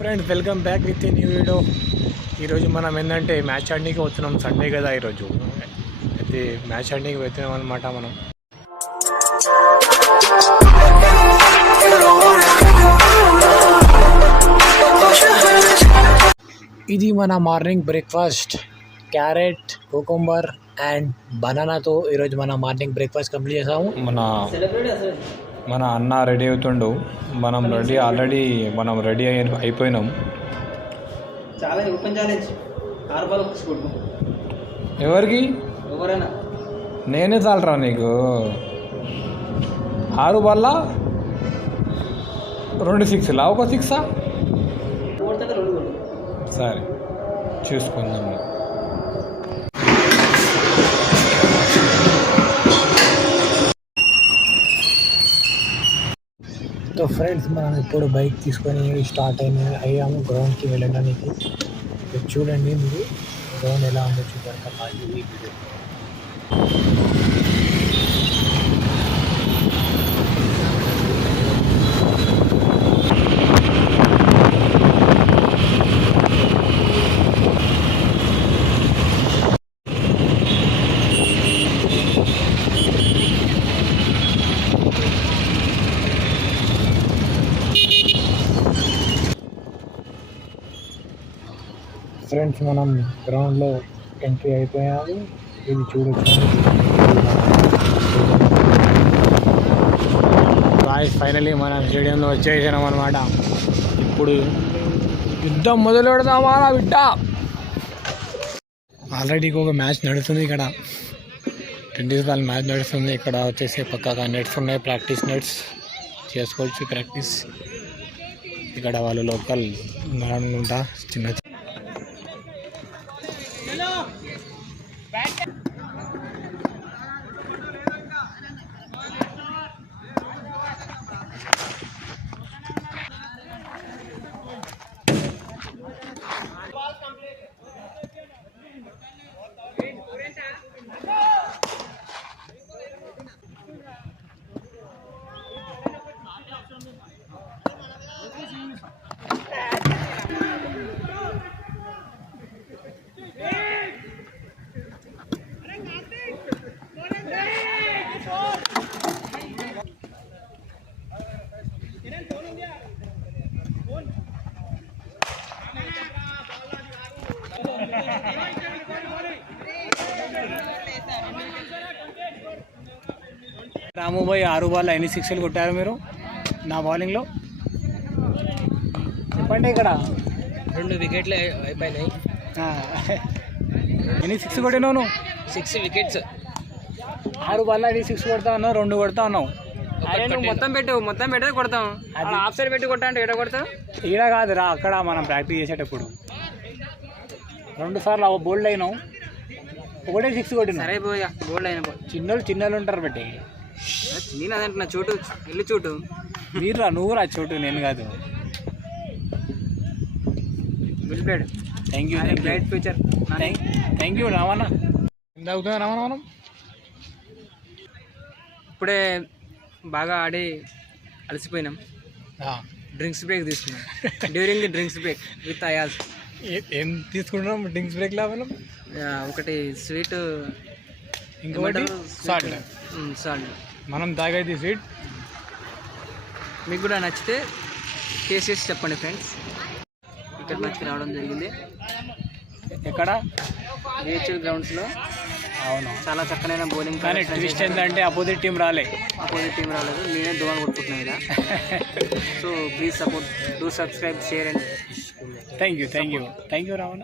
Friends welcome back with new video. ఈరోజు మనం ఏంటంటే మ్యాచ్ ఆడడానికి వస్తున్నాం. సండే కదా ఈరోజు, అయితే మ్యాచ్ ఆడడానికి వెళ్తున్నాం అనమాట. మనం ఇది మన morning breakfast. Carrot, cucumber and బనానాతో ఈరోజు మన మార్నింగ్ బ్రేక్ఫాస్ట్ కంప్లీట్ చేసాము. మన అన్న రెడీ అవుతుండు. మనం రెడీ అయిపోయినాం. చాలా ఓపెన్ ఛాలెంజ్. 6 బాల్ ఎవరికి? ఎవరైనా నేనే చాలరా నీకు. 6 బాల్లా 2 6లా ఒక 6ఆ? సరే చూసుకుందాము. సో ఫ్రెండ్స్, మనం ఇప్పుడు బైక్ తీసుకొని స్టార్ట్ అయ్యాము గ్రౌండ్కి వెళ్ళడానికి. చూడండి మీరు గ్రౌండ్ ఎలా ఉందో చూద్దాం ఈ వీడియో. ఫ్రెండ్స్, మనం గ్రౌండ్లో ఎంట్రీ అయిపోయాము. ఇది చూడొచ్చు. ఫైనలీ మనం స్టేడియంలో వచ్చేసాం అనమాట. ఇప్పుడు యుద్ధం మొదలు పెడదామా బిడ్డ. ఆల్రెడీ ఒక మ్యాచ్ నడుస్తుంది ఇక్కడ. టెన్నిస్ బాల్ మ్యాచ్ నడుస్తుంది. ఇక్కడ వచ్చేసి పక్కగా నెట్స్ ఉన్నాయి, ప్రాక్టీస్ నెట్స్ చేసుకోవచ్చు. ప్రాక్టీస్ ఇక్కడ వాళ్ళు లోకల్ ఉన్నారనుకుంటా. చిన్న రాముబాయ్ 6 బాల్ ఎన్ని 6లు కొట్టారు మీరు నా బౌలింగ్లో? చెప్పండి. ఇక్కడ 2 వికెట్లు అయిపోయినాయి. ఎన్ని 6 కొట్టినావు నువ్వు? 6 వికెట్స్. 6 బాల్ ఎన్ని 6 కొడతా ఉన్నావు? 2 కొడతా ఉన్నావు. అరే నువ్వు మొత్తం పెట్టి కొడతాం. అది హాఫ్ సైడ్ పెట్టి కొట్టా అంటే ఎక్కడ కొడతావు? ఈడ కాదు రా, అక్కడ మనం ప్రాక్టీస్ చేసేటప్పుడు 2 సార్లు బోల్డ్ అయినావు. ఒకటే 6 కొట్టినా. సరే పోయా, బోల్డ్ అయినా చిన్నలు ఉంటారు బట్టి. నేను అదంటున్నా. చోటు వెళ్ళి చోటు. మీరురా, నువ్వు రా చోటు, నేను కాదు. Well played. Thank you. Bright future. Thank you Ravana. ఎంత అవుతుందా రావణ? మనం ఇప్పుడే బాగా ఆడి అలసిపోయినాం. డ్రింక్స్ బ్రేక్ తీసుకున్నాం. During the drinks break with Ayaz. ఏం తీసుకుంటున్నాం డ్రింక్స్ బ్రేక్ లో? ఒకటి స్వీట్, ఇంకొకటి సాల్ట్. మనం తాగేది స్వీట్. మీకు కూడా నచ్చితే కేసెస్ చెప్పండి ఫ్రెండ్స్. ఇక్కడ మ్యాచ్కి రావడం జరిగింది. ఎక్కడ? బిహెచ్ఎల్ గ్రౌండ్స్లో. అవును, చాలా చక్కనైన బౌలింగ్. కానీ ట్విస్ట్ ఏంటంటే అపోజిట్ టీం రాలేదు. నేనే దోవని కొట్టుకుంటున్నాను ఇలా. So please support, do subscribe, share and thank you Ravana.